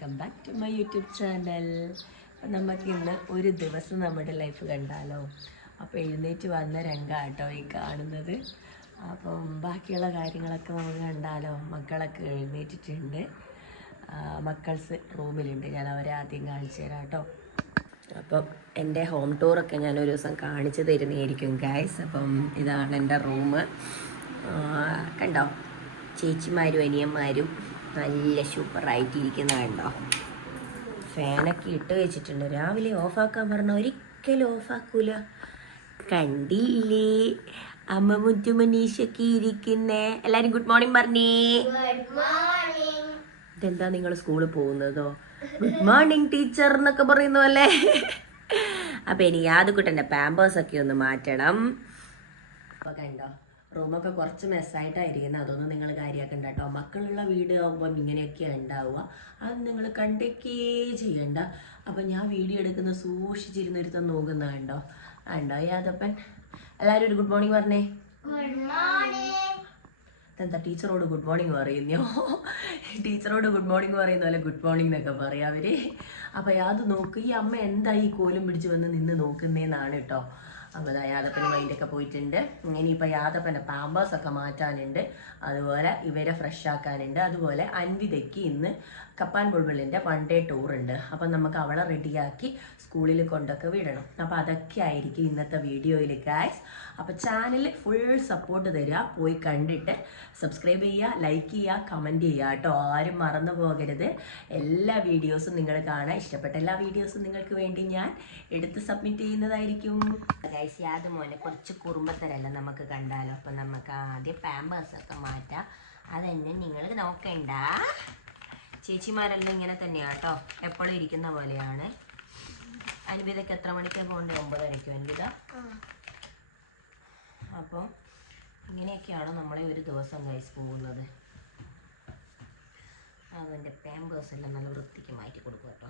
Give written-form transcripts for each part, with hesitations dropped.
Welcome back to my YouTube channel. അപ്പം നമുക്ക് ഇന്ന് ഒരു ദിവസം നമ്മുടെ ലൈഫ് കണ്ടാലോ. അപ്പോൾ എഴുന്നേറ്റ് വന്ന രംഗാട്ടോ ഈ കാണുന്നത്. അപ്പം ബാക്കിയുള്ള കാര്യങ്ങളൊക്കെ നമുക്ക് കണ്ടാലോ. മക്കളൊക്കെ എഴുന്നേറ്റിട്ടുണ്ട്, മക്കൾസ് റൂമിലുണ്ട്. ഞാൻ അവരെ ആദ്യം കാണിച്ചു തരാം കേട്ടോ. അപ്പം എൻ്റെ ഹോം ടൂറൊക്കെ ഞാനൊരു ദിവസം കാണിച്ചു തരുന്നതായിരിക്കും ഗൈസ്. അപ്പം ഇതാണ് എൻ്റെ റൂം. കണ്ടോ, ചേച്ചിമാരും അനിയന്മാരും നല്ല സൂപ്പറായിട്ടിരിക്കുന്ന കണ്ടോ. ഫാനൊക്കെ ഇട്ട് വെച്ചിട്ടുണ്ട്. രാവിലെ ഓഫാക്കാൻ പറഞ്ഞ ഒരിക്കലും ഓഫാക്കൂല. കണ്ടില്ലേ അമ്മ മുറ്റുമനീഷൊക്കെ ഇരിക്കുന്നേ. എല്ലാരും ഗുഡ് മോർണിംഗ് പറഞ്ഞേ. ഇതെന്താ നിങ്ങൾ സ്കൂളിൽ പോകുന്നതോ? ഗുഡ് മോർണിംഗ് ടീച്ചർ എന്നൊക്കെ പറയുന്ന പോലെ. അപ്പൊ ഇനി യാദക്കുട്ടൻ്റെ പാമ്പേഴ്സൊക്കെ ഒന്ന് മാറ്റണം. അപ്പൊ കണ്ടോ, റൂമൊക്കെ കുറച്ച് മെസ്സായിട്ടായിരിക്കുന്നത്. അതൊന്നും നിങ്ങൾ കാര്യമാക്കണ്ട കേട്ടോ. മക്കളുള്ള വീട് ആകുമ്പം ഇങ്ങനെയൊക്കെയാണ് ഉണ്ടാവുക. അത് നിങ്ങൾ കണ്ടേക്കേ ചെയ്യണ്ട. അപ്പം ഞാൻ വീഡിയോ എടുക്കുന്ന സൂക്ഷിച്ചിരുന്നൊരുത്തം നോക്കുന്ന കണ്ടോ. യാദപ്പൻ. എല്ലാവരും ഒരു ഗുഡ് മോർണിംഗ് പറഞ്ഞേ. എന്താ ടീച്ചറോട് ഗുഡ് മോർണിംഗ് പറയുന്നോ? ടീച്ചറോട് ഗുഡ് മോർണിംഗ് പറയുന്ന പോലെ ഗുഡ് മോർണിംഗ് എന്നൊക്കെ പറയാം അവര്. അപ്പം യാത് നോക്ക്, ഈ അമ്മ എന്താ ഈ കോലും പിടിച്ച് വന്ന് നിന്ന് നോക്കുന്നേന്നാണ് കേട്ടോ. അപ്പോൾ യാദപ്പന് മൈൻഡൊക്കെ പോയിട്ടുണ്ട്. ഇനിയിപ്പോൾ യാദപ്പൻ്റെ പാമ്പേഴ്സൊക്കെ മാറ്റാനുണ്ട്, അതുപോലെ ഇവരെ ഫ്രഷ് ആക്കാനുണ്ട്. അതുപോലെ അൻവിതയ്ക്ക് ഇന്ന് കപ്പാൻ ബുൾബുളിൻ്റെ 1 ഡേ ടൂർ ഉണ്ട്. അപ്പം നമുക്ക് അവളെ റെഡിയാക്കി സ്കൂളിൽ കൊണ്ടൊക്കെ വിടണം. അപ്പോൾ അതൊക്കെ ആയിരിക്കും ഇന്നത്തെ വീഡിയോയിൽ ഗൈസ്. അപ്പോൾ ചാനൽ ഫുൾ സപ്പോർട്ട് തരിക, പോയി കണ്ടിട്ട് സബ്സ്ക്രൈബ് ചെയ്യുക, ലൈക്ക് ചെയ്യുക, കമൻറ്റ് ചെയ്യുക കേട്ടോ. ആരും മറന്നു പോകരുത്. എല്ലാ വീഡിയോസും നിങ്ങൾ കാണുക. ഇഷ്ടപ്പെട്ട എല്ലാ വീഡിയോസും നിങ്ങൾക്ക് വേണ്ടി ഞാൻ എടുത്ത് സബ്മിറ്റ് ചെയ്യുന്നതായിരിക്കും ഗൈസ്. യാത് മോനെ കുറച്ച് കുറുമ്പത്തരല്ല നമുക്ക് കണ്ടാലോ. അപ്പം നമുക്ക് ആദ്യം പാമ്പേഴ്സൊക്കെ മാറ്റാം. അതന്നെ നിങ്ങൾ നോക്കണ്ട. ചേച്ചിമാരെല്ലാം ഇങ്ങനെ തന്നെയാണ് കേട്ടോ, എപ്പോഴും ഇരിക്കുന്ന പോലെയാണ്. അൻവിതയ്ക്ക് എത്ര മണിക്കാണ് പോകേണ്ടത്? 9:30 അൻവിത. അപ്പോൾ ഇങ്ങനെയൊക്കെയാണ് നമ്മളെ ഒരു ദിവസം ഗൈസ് പോകുന്നത്. അതിൻ്റെ പാമ്പേഴ്സ് എല്ലാം നല്ല വൃത്തിക്ക് മാറ്റി കൊടുക്കും കേട്ടോ.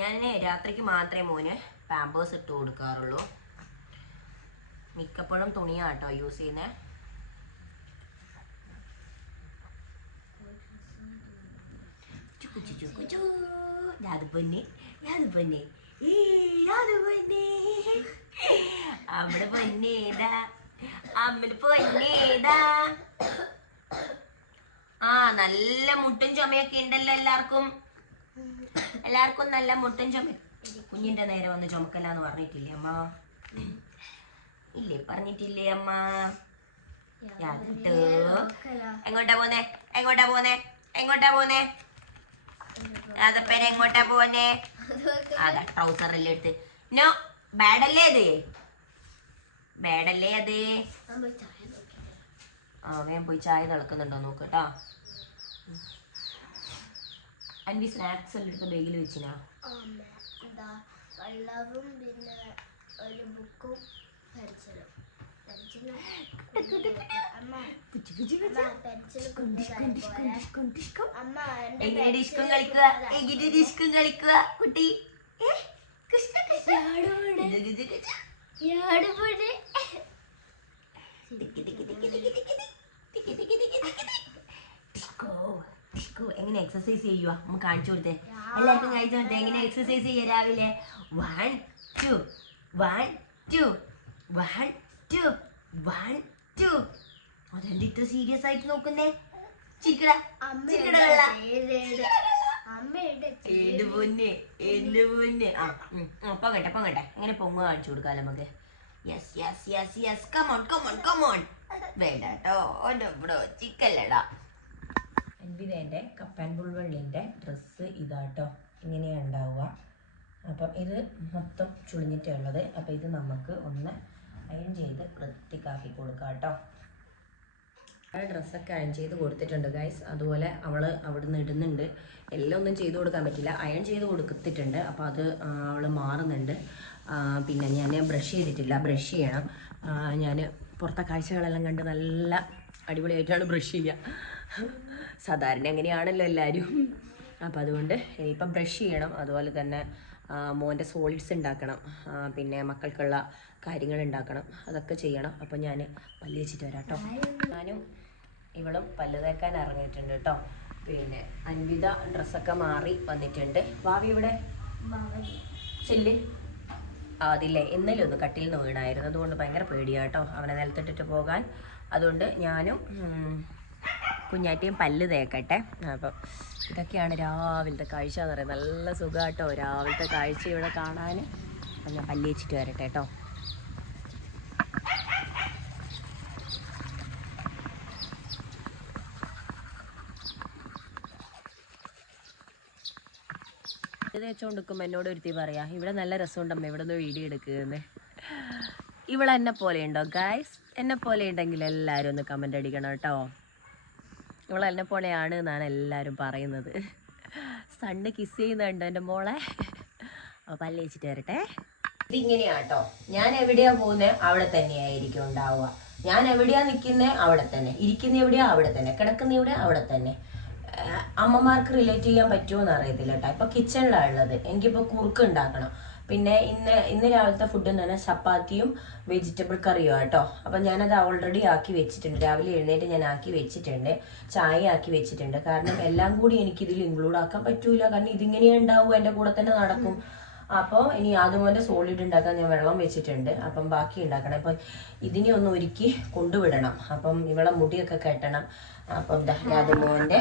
ഞാൻ രാത്രിക്ക് മാത്രമേ മോന് പാമ്പേഴ്സ് ഇട്ട് കൊടുക്കാറുള്ളൂ. മിക്കപ്പോഴും തുണിയാണ് കേട്ടോ യൂസ് ചെയ്യുന്നത്. അമ്മടെ പൊന്നേതാ, അമ്മടെ പൊന്നേതാ. നല്ല മുട്ടും ചുമയൊക്കെ ഉണ്ടല്ലോ എല്ലാവർക്കും. നല്ല മുട്ടും ചുമ. കുഞ്ഞിന്റെ നേരെ വന്ന് ചുമക്കല്ലാന്ന് പറഞ്ഞിട്ടില്ലേ അമ്മ? ഇല്ലേ, പറഞ്ഞിട്ടില്ലേ അമ്മ? എങ്ങോട്ടാ പോന്നെ? അതപ്പേനെ എങ്ങോട്ടാ പോന്നെ? അതാ ട്രൗസറെല്ലാം എടുത്ത്. നോ, ബാഡല്ലേ അത്? വേഗം പോയി ചായ തിളക്കുന്നുണ്ടോ നോക്കട്ടോ. അൻവി സ്നാക്സ് എല്ലാം എടുത്ത് ബാഗിൽ വെച്ചിനാ? വെള്ളവും പിന്നെ ഒരു ബുക്കും പെൻസിലും. കളിക്കുക കുട്ടി. എങ്ങനെ എക്സസൈസ് ചെയ്യുക നമുക്ക് കാണിച്ചു കൊടുത്തേ. എല്ലാവർക്കും കാണിച്ചു കൊടുത്തേ എങ്ങനെ എക്സസൈസ് ചെയ്യുക രാവിലെ. 1 2 1 2 1 2 1 2. അതെന്ത് ഇത്ര സീരിയസ് ആയിട്ട് നോക്കുന്നേ? ചിരിക്കടാ. പൊങ്ങട്ടെ. എങ്ങനെ പൊങ്ങ കാണിച്ചു കൊടുക്കാലോ നമുക്ക്. Yes come on. വേണ്ട കേട്ടോ, ഓനോ ചിക്കല്ലടാ. അൻവിതേൻ്റെ കപ്പാൻ ബുൾബുളിൻ്റെ ഡ്രസ്സ് ഇതാട്ടോ, ഇങ്ങനെയാണ് ഉണ്ടാവുക. അപ്പം ഇത് മൊത്തം ചുളിഞ്ഞിട്ടുള്ളത്. അപ്പം ഇത് നമുക്ക് ഒന്ന് അയൺ ചെയ്ത് വൃത്തിക്കാക്കി കൊടുക്കാം കേട്ടോ. ഡ്രസ്സൊക്കെ അയൺ ചെയ്ത് കൊടുത്തിട്ടുണ്ട് ഗൈസ്. അതുപോലെ അവൾ അവിടുന്ന് ഇടുന്നുണ്ട്. എല്ലാം ഒന്നും ചെയ്ത് കൊടുക്കാൻ പറ്റില്ല, അയൺ ചെയ്ത് കൊടുത്തിട്ടുണ്ട്. അപ്പോൾ അത് അവൾ മാറുന്നുണ്ട്. പിന്നെ ഞാൻ ബ്രഷ് ചെയ്തിട്ടില്ല, ബ്രഷ് ചെയ്യണം. ഞാൻ പുറത്തെ കാഴ്ചകളെല്ലാം കണ്ട് നല്ല അടിപൊളിയായിട്ടാണ് ബ്രഷ് ചെയ്യുക. സാധാരണ അങ്ങനെയാണല്ലോ എല്ലാവരും. അപ്പം അതുകൊണ്ട് ഇപ്പം ബ്രഷ് ചെയ്യണം. അതുപോലെ തന്നെ മോൻ്റെ സോളിഡ്സ് ഉണ്ടാക്കണം, പിന്നെ മക്കൾക്കുള്ള കാര്യങ്ങൾ ഉണ്ടാക്കണം, അതൊക്കെ ചെയ്യണം. അപ്പം ഞാൻ പല്ല് വെച്ചിട്ട് വരാം കേട്ടോ. ഞാനും ഇവളും പല്ല് തേക്കാൻ ഇറങ്ങിയിട്ടുണ്ട് കേട്ടോ. പിന്നെ അൻവിത ഡ്രസ്സൊക്കെ മാറി വന്നിട്ടുണ്ട്. ഭാവി ഇവിടെ ചെല്ല്. അതില്ലേ ഇന്നലെ ഒന്ന് കട്ടിയിൽ നിന്ന് വീണായിരുന്നു, അതുകൊണ്ട് ഭയങ്കര പേടിയാണ് കേട്ടോ അവനെ നിലത്തിട്ടിട്ട് പോകാൻ. അതുകൊണ്ട് ഞാനും കുഞ്ഞാറ്റിയും പല്ല് തേക്കട്ടെ. അപ്പം ഇതൊക്കെയാണ് രാവിലത്തെ കാഴ്ച എന്ന് പറയുന്നത്. നല്ല സുഖമാട്ടോ രാവിലത്തെ കാഴ്ച ഇവിടെ കാണാൻ. അപ്പം ഞാൻ പല്ല് വെച്ചിട്ട് വരട്ടെ കേട്ടോ. ഇത് വെച്ചോണ്ടിരിക്കുമ്പോൾ എന്നോട് ഒരുത്തി പറയാ, ഇവിടെ നല്ല രസമുണ്ടമ്മ, ഇവിടെ നിന്ന് വീഡിയോ എടുക്കുന്നത്. ഇവിടെ എന്നെ പോലെ ഉണ്ടോ ഗായ്സ്? എന്നെ പോലെ ഉണ്ടെങ്കിൽ എല്ലാവരും ഒന്ന് കമൻ്റ് അടിക്കണം കേട്ടോ. ഇവളെ എന്നെ പോലെയാണ് എന്നാണ് എല്ലാവരും പറയുന്നത്. സണ്ണ് കിസ് ചെയ്യുന്നുണ്ട് എൻ്റെ മോളെ. അപ്പോൾ പല്ല് വെച്ചിട്ട് വരട്ടെ. ഇതിങ്ങനെയാട്ടോ, ഞാൻ എവിടെയാ പോകുന്നത് അവിടെ തന്നെയായിരിക്കും ഉണ്ടാവുക. ഞാൻ എവിടെയാ നിൽക്കുന്നത് അവിടെ തന്നെ, ഇരിക്കുന്ന എവിടെയാ അവിടെ തന്നെ, കിടക്കുന്ന എവിടെയാ അവിടെ തന്നെ. അമ്മമാർക്ക് റിലേറ്റ് ചെയ്യാൻ പറ്റുമോ എന്ന് അറിയത്തില്ല കേട്ടോ. ഇപ്പൊ കിച്ചണിലാണ് ഉള്ളത്. എനിക്കിപ്പോൾ കുറുക്ക് ഉണ്ടാക്കണം. പിന്നെ ഇന്ന് രാവിലത്തെ ഫുഡ് എന്ന് പറഞ്ഞാൽ ചപ്പാത്തിയും വെജിറ്റബിൾ കറിയും കേട്ടോ. അപ്പം ഞാനത് ഓൾറെഡി ആക്കി വെച്ചിട്ടുണ്ട്. രാവിലെ എഴുന്നേറ്റ് ഞാൻ ആക്കി വെച്ചിട്ടുണ്ട്. ചായ ആക്കി വെച്ചിട്ടുണ്ട്. കാരണം എല്ലാം കൂടി എനിക്കിതിൽ ഇൻക്ലൂഡ് ആക്കാൻ പറ്റൂല. കാരണം ഇതിങ്ങനെ ഉണ്ടാവും, എൻ്റെ കൂടെ തന്നെ നടക്കും. അപ്പോൾ ഇനി അതുപോലെ സോളിഡ് ഉണ്ടാക്കാൻ ഞാൻ വെള്ളം വെച്ചിട്ടുണ്ട്. അപ്പം ബാക്കി ഉണ്ടാക്കണം. അപ്പം ഇതിനെ ഒന്ന് ഒരുക്കി കൊണ്ടുവിടണം. അപ്പം ഇവിടെ മുടിയൊക്കെ കെട്ടണം. അപ്പം എന്താ അതുമോൻ്റെ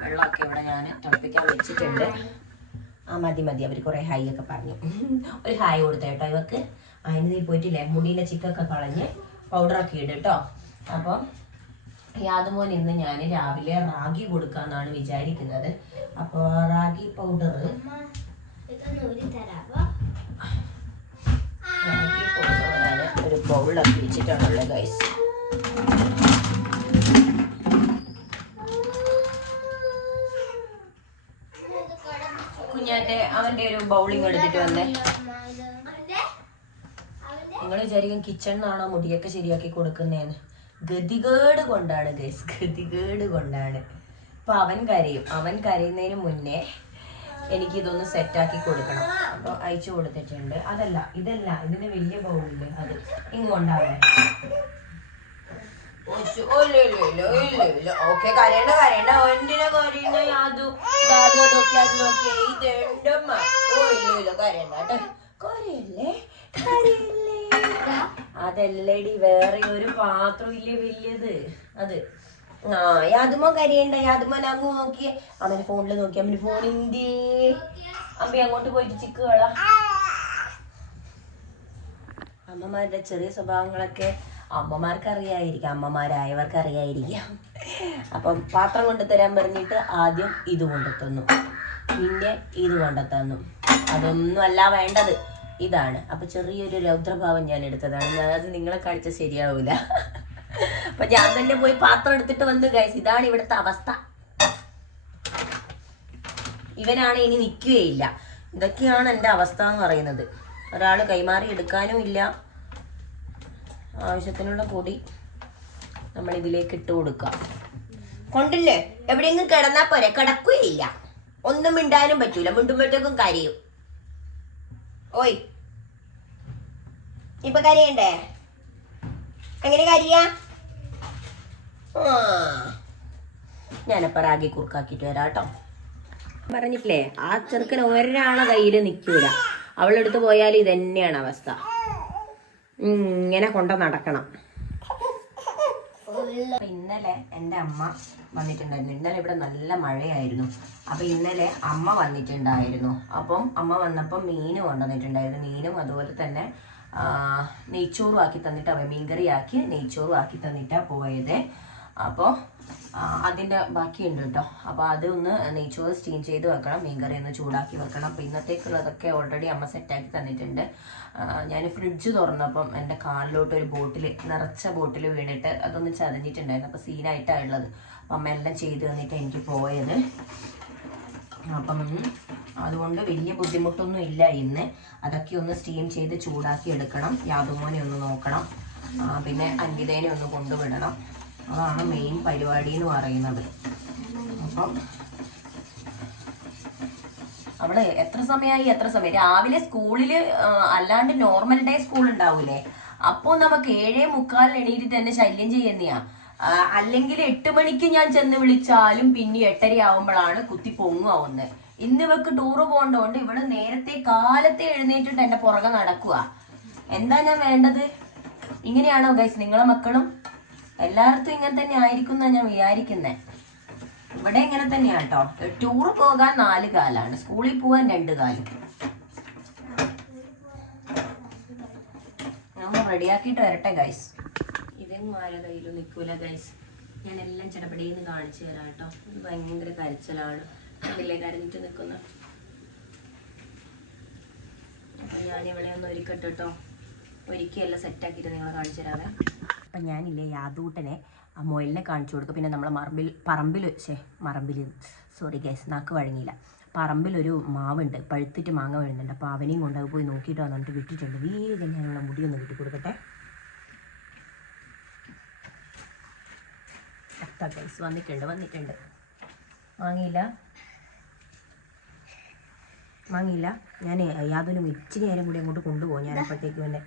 വെള്ളമൊക്കെ ഇവിടെ ഞാൻ തിളപ്പിക്കാൻ വെച്ചിട്ടുണ്ട്. മതി അവർ കുറേ ഹൈ ഒക്കെ പറഞ്ഞു. ഒരു ഹായ് കൊടുത്ത കേട്ടോ ഇവക്ക്. അതിന് നീ പോയിട്ടില്ലേ മുടിയിലെ ചിക്കൊക്കെ കളഞ്ഞ് പൗഡറൊക്കെ ഇടും കേട്ടോ. അപ്പം യാതുമോൻ ഇന്ന് ഞാൻ രാവിലെ റാഗി കൊടുക്കാമെന്നാണ് വിചാരിക്കുന്നത്. അപ്പോൾ റാഗി പൗഡർ ഒരു ബൗളൊക്കെ വെച്ചിട്ടാണുള്ളത് ഗൈസ്. കുഞ്ഞാറ്റെ അവന്റെ ഒരു ബൗളിങ് എടുത്തിട്ട് വന്നേ. നിങ്ങൾ വിചാരിക്കും കിച്ചണിന്നാണോ മുടിയൊക്കെ ശരിയാക്കി കൊടുക്കുന്നേന്ന്. ഗതികേട് കൊണ്ടാണ് ഗൈസ്, ഗതികേട് കൊണ്ടാണ്. അപ്പൊ അവൻ കരയുന്നതിന് മുന്നേ എനിക്കിതൊന്ന് സെറ്റാക്കി കൊടുക്കണം. അപ്പൊ അയച്ചു കൊടുത്തിട്ടുണ്ട്. ഇതല്ല ഇതിന് വലിയ ബൗളില് അത് ഇങ്ങോട്ടാവേ. ഓക്കെ കരയണ്ട എന്തിനാ കരയുന്ന യാതു ഇതെന്തമ്മ. ഓ ഇല്ല കരയണ്ട കരയല്ലേ. അതല്ലടി വേറെ ഒരു പാത്രം ഇല്ലേ വലിയത് അത്. യാതുമോ കരയണ്ട. യാതുമോൻ അങ്ങ് നോക്കിയേ. അവന് ഫോണിൽ നോക്കി. അവന് ഫോണിന്റെ അമ്മ അങ്ങോട്ട് പോയിട്ട് ചിക്കുകള. അമ്മമാരുടെ ചെറിയ സ്വഭാവങ്ങളൊക്കെ അമ്മമാർക്ക് അറിയായിരിക്കാം, അമ്മമാരായവർക്ക് അറിയായിരിക്കാം. അപ്പം പാത്രം കൊണ്ടുതരാൻ പറഞ്ഞിട്ട് ആദ്യം ഇത് കൊണ്ടുതന്നു, പിന്നെ ഇത് കൊണ്ടുതന്നു. അതൊന്നും അല്ല വേണ്ടത്, ഇതാണ്. അപ്പൊ ചെറിയൊരു രൗദ്രഭാവം ഞാൻ എടുത്തതാണ്. അത് നിങ്ങളെ കാണിച്ച ശരിയാവൂല. അപ്പൊ ഞാൻ തന്നെ പോയി പാത്രം എടുത്തിട്ട് വന്നു ഗൈസ്. ഇതാണ് ഇവിടുത്തെ അവസ്ഥ. ഇവനാണ് ഇനി നിൽക്കുകയില്ല. ഇതൊക്കെയാണ് എൻ്റെ അവസ്ഥ എന്ന് പറയുന്നത്. ഒരാൾ കൈമാറി എടുക്കാനും ഇല്ല. ആവശ്യത്തിനുള്ള പൊടി നമ്മൾ ഇതിലേക്ക് ഇട്ട് കൊടുക്കാം. കൊണ്ടില്ലേ എവിടെയെങ്കിലും കിടന്നാ പോരെ, കിടക്കുകയില്ല. ഒന്നും മിണ്ടാനും പറ്റൂല, മിണ്ടുമ്പോഴത്തേക്കും കരയും. ഓയ് ഇപ്പൊ കരയണ്ടേ? എങ്ങനെ കരിയാ? ഞാനപ്പോ റാഗി കുറുക്കാക്കിട്ട് വരാം കേട്ടോ. പറഞ്ഞിട്ടില്ലേ ആ ചെറുക്കൻ ഒരാളെ കയ്യിൽ നിൽക്കൂല. അവളെടുത്ത് പോയാൽ ഇതന്നെയാണ് അവസ്ഥ. ഇങ്ങനെ കൊണ്ട നടക്കണം. ഇന്നലെ എൻ്റെ അമ്മ വന്നിട്ടുണ്ടായിരുന്നു. ഇന്നലെ ഇവിടെ നല്ല മഴയായിരുന്നു. അപ്പൊ ഇന്നലെ അമ്മ വന്നിട്ടുണ്ടായിരുന്നു. അപ്പം അമ്മ വന്നപ്പം മീൻ കൊണ്ടുവന്നിട്ടുണ്ടായിരുന്നു. മീനും അതുപോലെ തന്നെ നെയ്ച്ചോറും ആക്കി തന്നിട്ടാ, മീൻകറി ആക്കി നെയ്ച്ചോറും ആക്കി തന്നിട്ടാ പോയത്. അപ്പോൾ അതിൻ്റെ ബാക്കിയുണ്ട് കേട്ടോ. അപ്പോൾ അതൊന്ന് നെയ്ച്ചോറ് സ്റ്റീം ചെയ്ത് വെക്കണം, മീൻകറി ഒന്ന് ചൂടാക്കി വെക്കണം. അപ്പോൾ ഇന്നത്തേക്കുള്ളതൊക്കെ ഓൾറെഡി അമ്മ സെറ്റാക്കി തന്നിട്ടുണ്ട്. ഞാൻ ഫ്രിഡ്ജ് തുറന്നപ്പം എൻ്റെ കാലിലോട്ട് ഒരു ബോട്ടിൽ, നിറച്ച ബോട്ടിൽ വീണിട്ട് അതൊന്ന് ചതഞ്ഞിട്ടുണ്ടായിരുന്നു. അപ്പോൾ സീനായിട്ടാണ് ഉള്ളത്. അപ്പം അമ്മ എല്ലാം ചെയ്ത് തന്നിട്ട് എനിക്ക് പോയത്. അപ്പം അതുകൊണ്ട് വലിയ ബുദ്ധിമുട്ടൊന്നും ഇല്ല ഇന്ന്. അതൊക്കെ ഒന്ന് സ്റ്റീം ചെയ്ത് ചൂടാക്കി എടുക്കണം. യാതുമോനെ ഒന്ന് നോക്കണം, പിന്നെ അൻവിതേനെ ഒന്ന് കൊണ്ടുവിടണം. അതാണ് മെയിൻ പരിപാടി എന്ന് പറയുന്നത്. അപ്പം അവിടെ എത്ര സമയം രാവിലെ സ്കൂളിൽ അല്ലാണ്ട് നോർമൽ ഡേ സ്കൂൾ ഉണ്ടാവൂലേ, അപ്പോൾ നമുക്ക് 7:45 എണീറ്റിട്ട് എന്നെ ശല്യം ചെയ്യുന്നയാ. അല്ലെങ്കിൽ 8 മണിക്ക് ഞാൻ ചെന്ന് വിളിച്ചാലും പിന്നെ 8:30 ആവുമ്പോഴാണ് കുത്തി പൊങ്ങുന്നത്. ഇന്ന് ഇവക്ക് ടൂറ് പോകണ്ടോണ്ട് ഇവള് നേരത്തെ കാലത്തെ എഴുന്നേറ്റിട്ട് എന്റെ പുറകെ നടക്കുക. എന്താ ഞാൻ വേണ്ടത്? ഇങ്ങനെയാണോ ഗൈസ് നിങ്ങളെ മക്കളും? എല്ലായിടത്തും ഇങ്ങനെ തന്നെ ആയിരിക്കും എന്നാ ഞാൻ വിചാരിക്കുന്നേ. ഇവിടെ ഇങ്ങനെ തന്നെയാണ് കേട്ടോ. ടൂറ് പോകാൻ 4 കാലാണ്, സ്കൂളിൽ പോകാൻ 2 കാലും. നമ്മൾ റെഡിയാക്കിയിട്ട് വരട്ടെ ഗൈസ്. ഇതൊന്നും ആരുടെ കയ്യിലും നിൽക്കൂല ഗൈസ്. ഞാൻ എല്ലാം ചടപടിയെന്ന് കാണിച്ചു തരാം കേട്ടോ. ഇത് ഭയങ്കര കരച്ചിലാണ്, അതില്ലേ കരഞ്ഞിട്ട് നിൽക്കുന്ന. അപ്പം ഞാൻ ഇവിടെ ഒന്ന് ഒരുക്കട്ടെ കേട്ടോ. ഒരുക്കിയെല്ലാം സെറ്റാക്കിയിട്ട് നിങ്ങളെ കാണിച്ചു തരാവേ. അപ്പം ഞാനില്ലേ യാദൂട്ടനെ ആ മൊയിലിനെ കാണിച്ചു കൊടുക്കും. പിന്നെ നമ്മളെ മറമ്പിൽ സോറി ഗൈസ്, നാക്ക് വഴങ്ങിയില്ല. പറമ്പിലൊരു മാവുണ്ട്, പഴുത്തിട്ട് മാങ്ങ വീഴുന്നുണ്ട്. അപ്പോൾ അവനെയും കൊണ്ട് അത് പോയി നോക്കിയിട്ട് വന്നിട്ട് വിട്ടിട്ടുണ്ട്. വേഗം ഞാനുള്ള മുടിയൊന്ന് വിട്ടി കൊടുക്കട്ടെ. ഗൈസ് വന്നിട്ടുണ്ട്. വാങ്ങിയില്ല. ഞാൻ യാതൊരു ഇച്ചിരി നേരം കൂടി അങ്ങോട്ട് കൊണ്ടുപോകും. ഞാൻ അപ്പോഴത്തേക്കും എൻ്റെ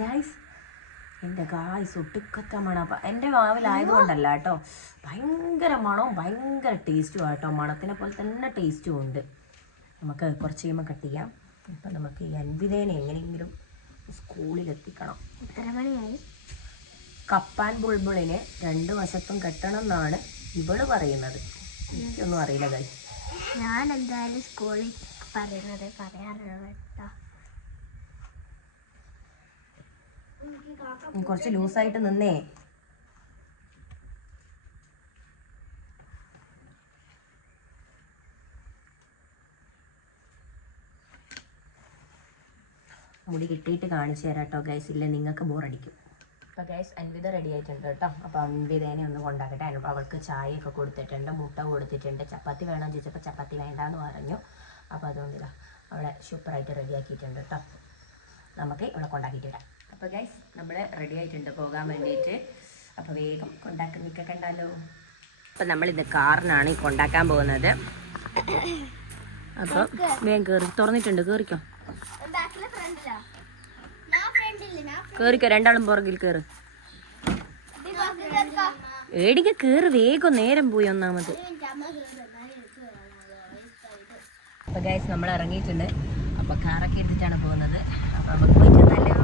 ഗൈസ് എൻ്റെ ഗായ്സ് ഒട്ടുക്കത്ത മണം. അപ്പം എൻ്റെ മാവിലായതുകൊണ്ടല്ല കേട്ടോ, ഭയങ്കര മണവും ഭയങ്കര ടേസ്റ്റും കേട്ടോ. മണത്തിനെ പോലെ തന്നെ ടേസ്റ്റും ഉണ്ട്. നമുക്ക് കുറച്ച് കഴിയുമ്പോൾ കട്ട് ചെയ്യാം. അപ്പം നമുക്ക് ഈ അൻവിതേനെ എങ്ങനെയെങ്കിലും സ്കൂളിലെത്തിക്കണം. എത്ര മണിയായി? കപ്പാൻ ബുൾബുളിനെ 2 വശത്തും കെട്ടണം എന്നാണ് ഇവള് പറയുന്നത്. എനിക്കൊന്നും അറിയില്ല ഗൈസ്. ഞാൻ എന്തായാലും സ്കൂളിൽ പറയാറുള്ളൂ കേട്ടോ. കുറച്ച് ലൂസായിട്ട് നിന്നേ. മുടി കിട്ടിയിട്ട് കാണിച്ചു തരാം കേട്ടോ ഗൈസ്. ഇല്ല നിങ്ങൾക്ക് ബോറടിക്കും. അപ്പോൾ ഗൈസ് അൻവിത റെഡി ആയിട്ടുണ്ട് കേട്ടോ. അപ്പോൾ അൻവിതേനെ ഒന്ന് കൊണ്ടാക്കട്ടെ. അവൾക്ക് ചായയൊക്കെ കൊടുത്തിട്ടുണ്ട്, മുട്ട കൊടുത്തിട്ടുണ്ട്. ചപ്പാത്തി വേണമെന്ന് ചോദിച്ചപ്പോൾ ചപ്പാത്തി വേണ്ടാന്ന് പറഞ്ഞു. അപ്പോൾ അതുകൊണ്ടില്ല അവളെ സൂപ്പറായിട്ട് റെഡിയാക്കിയിട്ടുണ്ട് കേട്ടോ. നമുക്ക് ഇവിടെ കൊണ്ടാക്കിയിട്ട് വരാം. അപ്പോൾ ഗൈസ് നമ്മൾ റെഡി ആയിട്ടുണ്ട് പോകാൻ വേണ്ടിയിട്ട്. അപ്പോൾ വേഗം കൊണ്ടാക്കി നിൽക്കണ്ടല്ലോ. അപ്പം നമ്മളിത് കാറിനാണ് ഈ കൊണ്ടാക്കാൻ പോകുന്നത്. അപ്പോൾ വേഗം കയറി, തുറന്നിട്ടുണ്ട്, കയറിക്കോ. കയറിക്കോ, രണ്ടാളും പുറകിൽ കയറി. ഏടിക്ക കയറി വേഗം, നേരം പോയി ഒന്നാമത്. അപ്പോൾ ഗൈസ് നമ്മൾ ഇറങ്ങിയിട്ടുണ്ട്. അപ്പോൾ കാറൊക്കെ എടുത്തിട്ടാണ് പോകുന്നത്. അപ്പോൾ നമുക്ക് പോയിട്ടുണ്ടല്ലോ.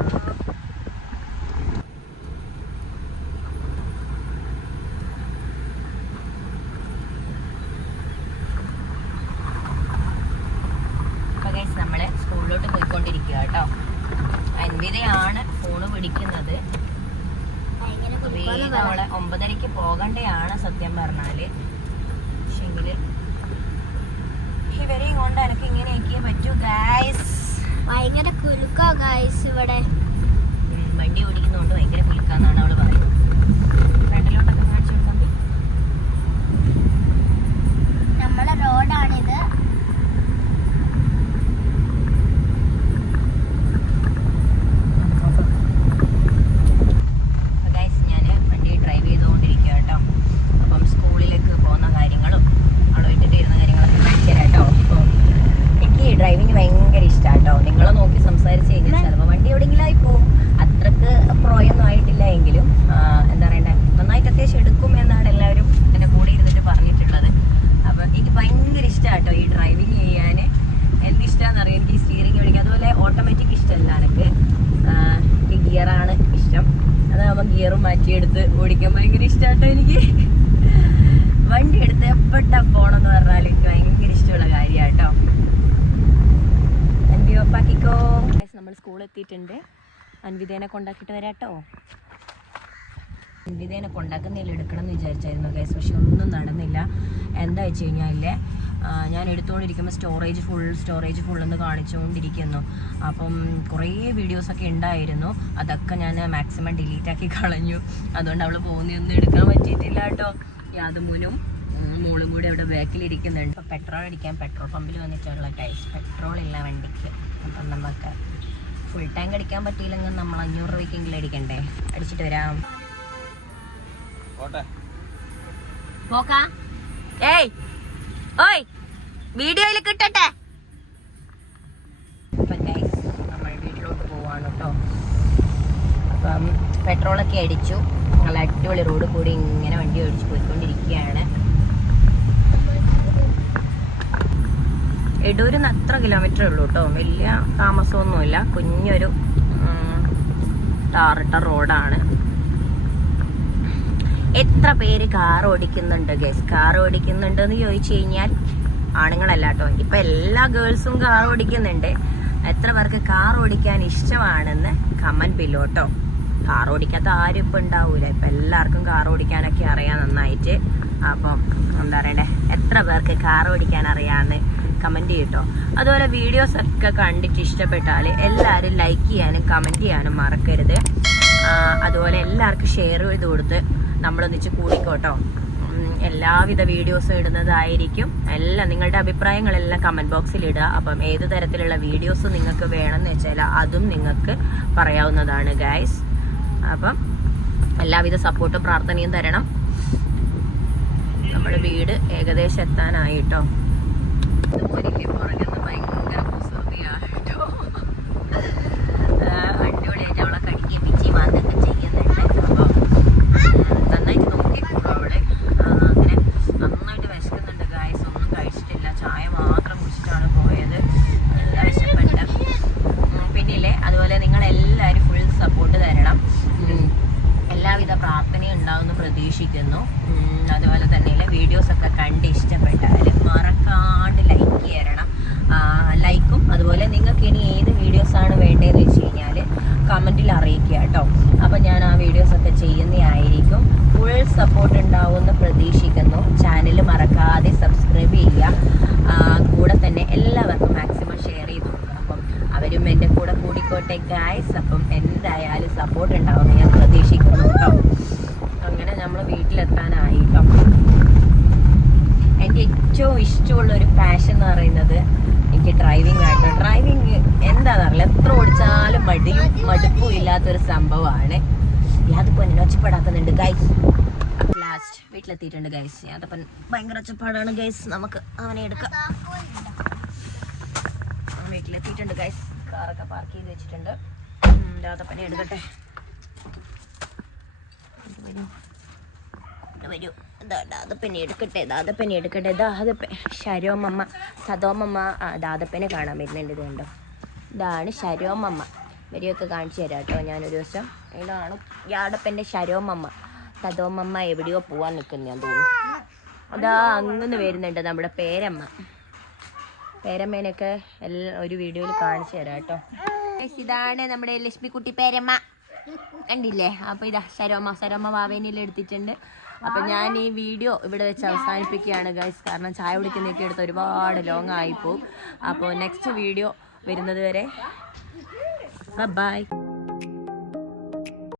നമ്മളെ സ്കൂളിലോട്ട് പോയിക്കൊണ്ടിരിക്കുക കേട്ടോ. അൻവിതയാണ് ഫോണ് പിടിക്കുന്നത്. അവളെ 9:30 പോകണ്ടയാണ് സത്യം പറഞ്ഞാല്. പക്ഷെങ്കില് ഇവരെയും കൊണ്ട് എനിക്ക് ഇങ്ങനെയൊക്കെ പറ്റൂ ഗൈസ്. ഭയങ്കര കുലുക്കാ ഗൈസ് ഇവിടെ. വണ്ടി ഓടിക്കുന്നതുകൊണ്ട് ഭയങ്കര കുലുക്കാന്നാണ് അവള് പറയുന്നത്. ഫ്രണ്ടിലോട്ടൊക്കെ കാണിച്ചു കൊടുക്കാൻ. നമ്മളെ റോഡാണിത്. ഡ്രൈവിങ് ഭയങ്കര ഇഷ്ടമാണ് കേട്ടോ. നിങ്ങളെ നോക്കി സംസാരിച്ച് കഴിഞ്ഞാൽ ചിലപ്പോൾ വണ്ടി എവിടെയെങ്കിലായി പോകും. അത്രക്ക് പ്രോയൊന്നും ആയിട്ടില്ല എങ്കിലും എന്താ പറയണ്ടേ, നന്നായിട്ട് അത്യാവശ്യം എടുക്കും എന്നാണ് എല്ലാവരും എൻ്റെ കൂടെ ഇരുന്നിട്ട് പറഞ്ഞിട്ടുള്ളത്. അപ്പോൾ എനിക്ക് ഭയങ്കര ഇഷ്ടമാണ് കേട്ടോ ഈ ഡ്രൈവിങ് ചെയ്യാൻ. എന്തിഷ്ടമാണെന്ന് അറിയാം. എനിക്ക് സ്റ്റിയറിംഗ് ഓടിക്കുക, അതുപോലെ ഓട്ടോമാറ്റിക് ഇഷ്ടമല്ല. എനിക്ക് ഗിയറാണ് ഇഷ്ടം. അതാകുമ്പോൾ ഗിയറും മാറ്റിയെടുത്ത് ഓടിക്കാൻ ഭയങ്കര ഇഷ്ടമാട്ടോ എനിക്ക്. വണ്ടി എടുത്ത് എപ്പോഴാ പോകണമെന്ന് പറഞ്ഞാൽ എനിക്ക് ഭയങ്കര ഇഷ്ടമുള്ള കാര്യമാണ് കേട്ടോ. നമ്മൾ സ്കൂളിൽ എത്തിയിട്ടുണ്ട്. അൻവിതേനെ കൊണ്ടാക്കിയിട്ട് വരാം കേട്ടോ. അൻവിതേനെ കൊണ്ടാക്കുന്നതിൽ എടുക്കണം എന്ന് വിചാരിച്ചായിരുന്നു ഗൈസ്, പക്ഷെ ഒന്നും നടന്നില്ല. എന്താ വെച്ച് കഴിഞ്ഞാൽ ഞാൻ എടുത്തുകൊണ്ടിരിക്കുമ്പോൾ സ്റ്റോറേജ് ഫുൾ എന്ന് കാണിച്ചുകൊണ്ടിരിക്കുന്നു. അപ്പം കുറേ വീഡിയോസൊക്കെ ഉണ്ടായിരുന്നു, അതൊക്കെ ഞാൻ മാക്സിമം ഡിലീറ്റാക്കി കളഞ്ഞു. അതുകൊണ്ട് അവൾ പോകുന്നൊന്നും എടുക്കാൻ പറ്റിയിട്ടില്ല കേട്ടോ. യാതുമൂനും മോളും കൂടി അവിടെ ബാക്കിലിരിക്കുന്നുണ്ട്. അപ്പോൾ പെട്രോൾ അടിക്കാൻ പെട്രോൾ പമ്പിൽ വന്നിട്ടുള്ള ഗൈസ്. പെട്രോൾ ഇല്ല വണ്ടിക്ക്. അപ്പം നമുക്ക് ഫുൾ ടാങ്ക് അടിക്കാൻ പറ്റിയില്ലെങ്കിൽ നമ്മൾ 500 രൂപയ്ക്കെങ്കിലും അടിക്കണ്ടേ. അടിച്ചിട്ട് വരാം. പോക്കാ ഏയ് ഓയ് വീഡിയോയിൽ കിട്ടട്ടെ. അപ്പം ഗൈസ് നമ്മൾ വീട്ടിലോട്ട് പോവാണ് കേട്ടോ. അപ്പം പെട്രോളൊക്കെ അടിച്ചു. നല്ല അടിപൊളി റോഡ് കൂടി ഇങ്ങനെ വണ്ടി ഓടിച്ച് പോയിക്കൊണ്ടിരിക്കുകയാണ്. എടൂരിന്ന് അത്ര കിലോമീറ്റർ ഉള്ളൂ കേട്ടോ, വലിയ താമസമൊന്നുമില്ല. കുഞ്ഞൊരു ടാറിട്ട റോഡാണ്. എത്ര പേര് കാർ ഓടിക്കുന്നുണ്ട് ഗൈസ്? കാർ ഓടിക്കുന്നുണ്ടെന്ന് ചോദിച്ചു കഴിഞ്ഞാൽ ആണുങ്ങളല്ല കേട്ടോ, ഇപ്പം എല്ലാ ഗേൾസും കാർ ഓടിക്കുന്നുണ്ട്. എത്ര പേർക്ക് കാർ ഓടിക്കാൻ ഇഷ്ടമാണെന്ന് കമൻറ്റ് ബില്ലോട്ടോ. കാർ ഓടിക്കാത്ത ആരും ഇപ്പം ഉണ്ടാവൂല, ഇപ്പം എല്ലാവർക്കും കാർ ഓടിക്കാനൊക്കെ അറിയാം നന്നായിട്ട്. അപ്പം എന്താ പറയണ്ടേ, എത്ര പേർക്ക് കാർ ഓടിക്കാൻ അറിയാമെന്ന് കമൻറ്റ് ചെയ്യട്ടോ. അതുപോലെ വീഡിയോസ് ഒക്കെ കണ്ടിട്ട് ഇഷ്ടപ്പെട്ടാൽ എല്ലാവരും ലൈക്ക് ചെയ്യാനും കമൻറ്റ് ചെയ്യാനും മറക്കരുത്. അതുപോലെ എല്ലാവർക്കും ഷെയർ ചെയ്ത് കൊടുത്ത് നമ്മളൊന്നിച്ച് കൂടിക്കോട്ടോ. എല്ലാവിധ വീഡിയോസും ഇടുന്നതായിരിക്കും. എല്ലാം നിങ്ങളുടെ അഭിപ്രായങ്ങളെല്ലാം കമൻറ്റ് ബോക്സിൽ ഇടുക. അപ്പം ഏത് തരത്തിലുള്ള വീഡിയോസ് നിങ്ങൾക്ക് വേണമെന്ന് വെച്ചാൽ അതും നിങ്ങൾക്ക് പറയാവുന്നതാണ് ഗൈസ്. അപ്പം എല്ലാവിധ സപ്പോർട്ടും പ്രാർത്ഥനയും തരണം. നമ്മുടെ വീട് ഏകദേശം എത്താനായിട്ടോ. ഇതുപോലെ പുറകുന്ന ഭയങ്കര കുസൃതിയാണ് കേട്ടോ. അടിപൊളിയായിട്ട് അവളെ കടിക്കുകയും പിച്ചിയും അതൊക്കെ ചെയ്യുന്നുണ്ട്. അപ്പോൾ നന്നായിട്ട് നോക്കിക്കോളൂ അവള്. അങ്ങനെ നന്നായിട്ട് വിശക്കുന്നുണ്ട് ഗായ്സ്. ഒന്നും കഴിച്ചിട്ടില്ല, ചായ മാത്രം കുടിച്ചിട്ടാണ് പോയത്. നല്ല വിശപ്പുണ്ട്. പിന്നില്ലേ അതുപോലെ നിങ്ങളെല്ലാവരും ഫുൾ സപ്പോർട്ട് തരണം. എല്ലാവിധ പ്രാർത്ഥനയും ഉണ്ടാവുമെന്ന് പ്രതീക്ഷിക്കുന്നു. അതുപോലെ തന്നെ വീഡിയോസൊക്കെ കണ്ട് ഇഷ്ടപ്പെട്ടാൽ മറക്കാണ്ട് ലൈക്ക് ചെയ്യണം. ലൈക്കും അതുപോലെ നിങ്ങൾക്ക് ഇനി ഏത് വീഡിയോസാണ് വേണ്ടതെന്ന് വെച്ച് കഴിഞ്ഞാൽ കമൻറ്റിൽ അറിയിക്കുക കേട്ടോ. അപ്പം ഞാൻ ആ വീഡിയോസൊക്കെ ചെയ്യുന്നതായിരിക്കും. ഫുൾ സപ്പോർട്ട് ഉണ്ടാവുമെന്ന് പ്രതീക്ഷിക്കുന്നു. ചാനൽ മറക്കാതെ സബ്സ്ക്രൈബ് ചെയ്യുക. കൂടെ തന്നെ എല്ലാവർക്കും മാക്സിമം ഷെയർ ചെയ്ത് കൊടുക്കുക. അപ്പം അവരും എൻ്റെ കൂടെ കൂടിക്കോട്ടെ ഗായ്സ്. അപ്പം എന്തായാലും സപ്പോർട്ട് ഉണ്ടാവുമെന്ന് ഞാൻ പ്രതീക്ഷിക്കുന്നു കേട്ടോ. അങ്ങനെ നമ്മൾ വീട്ടിലെത്താനായി കേട്ടോ. എൻ്റെ ഏറ്റവും ഇഷ്ടമുള്ള ഒരു പാഷൻ എന്ന് പറയുന്നത് എനിക്ക് ഡ്രൈവിംഗ് ആയിട്ടോ. ഡ്രൈവിംഗ് എന്താണെന്നറിയില്ല, എത്ര ഓടിച്ചാലും മടുപ്പും ഇല്ലാത്തൊരു സംഭവമാണ്. യാതപ്പൻ ഒച്ചപ്പാടാക്കുന്നുണ്ട് ഗൈസ്. ലാസ്റ്റ് വീട്ടിലെത്തിയിട്ടുണ്ട് ഗൈസ്. യാതപ്പൻ ഭയങ്കര ഒച്ചപ്പാടാണ് ഗൈസ്. നമുക്ക് അവനെ എടുക്കാം. വീട്ടിലെത്തിയിട്ടുണ്ട് ഗൈസ്. കാറൊക്കെ പാർക്ക് ചെയ്ത് വെച്ചിട്ടുണ്ട്. യാതപ്പനെ എടുക്കട്ടെ. വരൂ. ദാദപ്പനെ എടുക്കട്ടെ. ശരോമമ്മ സദോമമ്മ ദാദപ്പനെ കാണാൻ വരുന്നുണ്ട്. ഇത് കണ്ടോ, ഇതാണ് ശരോമമ്മ. വരിയൊക്കെ കാണിച്ചു തരാം കേട്ടോ ഞാനൊരു ദിവസം. ഇതാണ് യാടപ്പൻ്റെ ശരോമമ്മ. സദോമമ്മ എവിടെയോ പോവാൻ നിൽക്കുന്നതാന്ന് തോന്നുന്നു. അതാ അങ്ങനെ വരുന്നുണ്ട് നമ്മുടെ പേരമ്മേനൊക്കെ ഒരു വീഡിയോയിൽ കാണിച്ചു തരാം കേട്ടോ. ഇതാണ് നമ്മുടെ ലക്ഷ്മിക്കുട്ടി പേരമ്മ, കണ്ടില്ലേ? അപ്പോൾ ഇതാ ശരോമ വാവേനിയിൽ എടുത്തിട്ടുണ്ട്. അപ്പം ഞാൻ ഈ വീഡിയോ ഇവിടെ വെച്ച് അവസാനിപ്പിക്കുകയാണ് ഗൈസ്. കാരണം ചായ കുടിക്കുന്നതൊക്കെ എടുത്ത് ഒരുപാട് ലോങ് ആയിപ്പോവും. അപ്പോൾ നെക്സ്റ്റ് വീഡിയോ വരുന്നത് വരെ ബൈ.